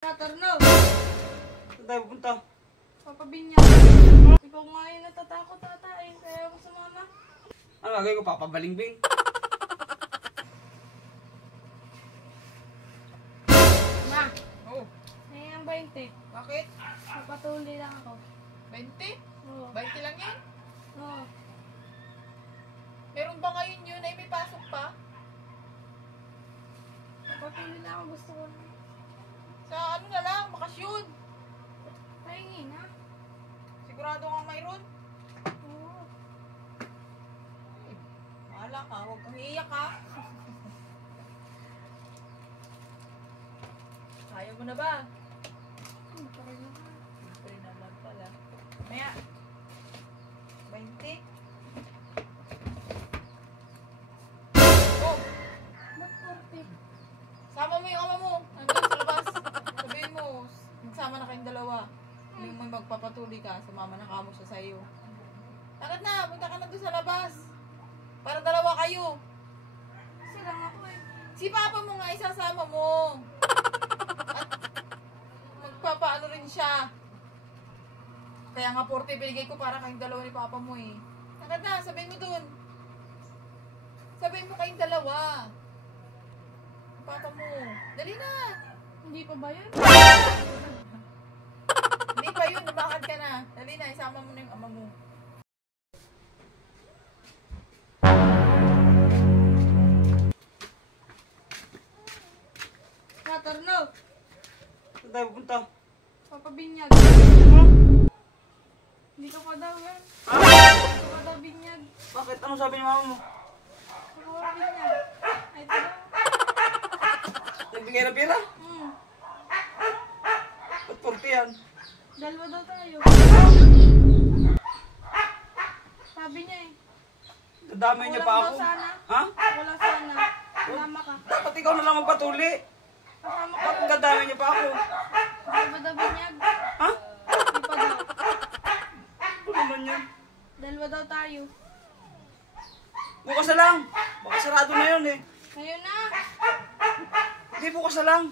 Katarno! Saan tayo pupunta? Papabinyag. Ikaw nga yung natatakot ata eh. Kaya ako sumama. Ano gagawin ko? Papabalingbing? Ma! Oh, Ngayon 20. bakit? Papatuloy lang ako. 20? Oo. 20 lang yan? Oo. Meron ba ngayon yun ay may pasok pa? Papatuloy lang ako. Gusto ko na. Sa ano na lang, bakasyon. Pahingi na. Sigurado nga mayroon. Oo. Mahala ka, huwag kang iiyak ha. Kaya mo na ba? Matagal na ka. Hindi naman pala. Maya. 20? Oh, Ba't 40? sama mo yung ama mo. Nandun sa labas. Sabihin mo, magsama na kayong dalawa. Yung may magpapatuloy ka, sumama na kamo siya sa'yo. Takot na, punta ka na doon sa labas. Para dalawa kayo. Isa lang ako eh. Si papa mo nga isasama mo. At magpapaano rin siya. Kaya nga 40 binigay ko para kayong dalawa ni papa mo eh. Takot na, sabihin mo dun. Sabihin mo kayong dalawa. Papa mo. Dali na. Hindi pa ba yun? Hindi pa yun, nabakad ka na. Dali na, isama mo na yung ama mo. Katarno! Saan tayo pupunta? Papabinyag. Ano? Hindi ka pa daw yan. Ha? Hindi ka pa daw binyag. Bakit? Ano sabi ni mama mo? Ako ka binyag. Ay, ito daw. Nagbigay ng pera? Ba't 40 yan? Dalawa daw tayo. Sabi niya eh. Dadamay niya pa Kulang ako. daw sana. Ha? Wala sana. Kasama ka. Dapat ikaw na lang magpatuli. Kasama ka. Bakit dadamay niya pa ako? Hindi ba daw binyag? Ha? Hindi pa daw. Ano naman yan? Dalawa daw tayo. Bukas na lang. Baka sarado na yun eh. Ngayon na. Hindi, bukas na lang.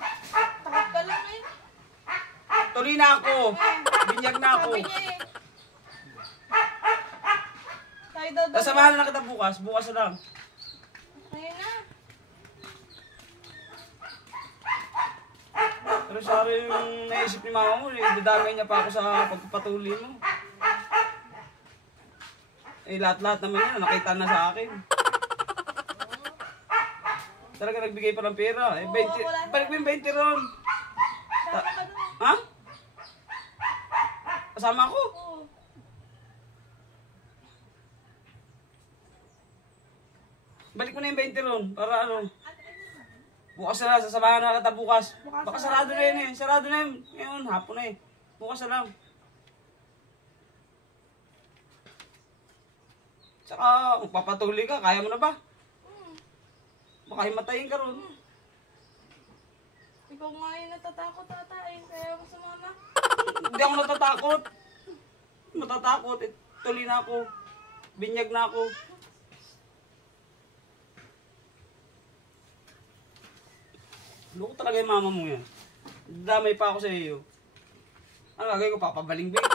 Takot ka lang eh. Tuloy na ako. Binyag na ako. Sabi niya eh. Tayo daw daw. Sasamahan na kita bukas. Bukas na lang. Ngayon na. Pero sorry yung naisip ni mama mo. Dadamay niya pa ako sa pagpapatuloy mo. Eh, lahat-lahat naman yan. Nakita na sa akin. Talaga nagbigay pa ng pera. Eh, 20, balik mo yung 20 ron. Sama ka dun. Ha? Kasama ako? Oo. Balik mo na yung 20 ron. Para ano. Bukas na lang. Sasamahan na kita bukas. Bukas Baka na sarado lang na yun eh. Sarado na yun. Ngayon, hapon na eh. Bukas na lang. Tsaka, magpapatuloy ka. Kaya mo na ba? Baka himatayin ka ron. Ikaw nga yung natatakot ata eh. Kaya ako sumama. Hindi ako natatakot. Matatakot. Eh, tuloy na ako. Binyag na ako. Loko talaga yung mama mo yan. Damay pa ako sa iyo. Ano gagawin ko? Papabalingbing?